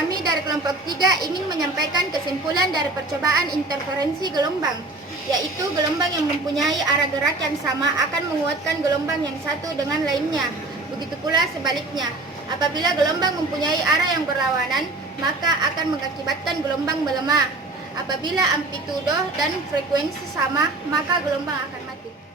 Kami dari kelompok 3 ingin menyampaikan kesimpulan dari percobaan interferensi gelombang, yaitu gelombang yang mempunyai arah gerak yang sama akan menguatkan gelombang yang satu dengan lainnya. Begitu pula sebaliknya, apabila gelombang mempunyai arah yang berlawanan, maka akan mengakibatkan gelombang melemah. Apabila amplitudo dan frekuensi sama, maka gelombang akan mati.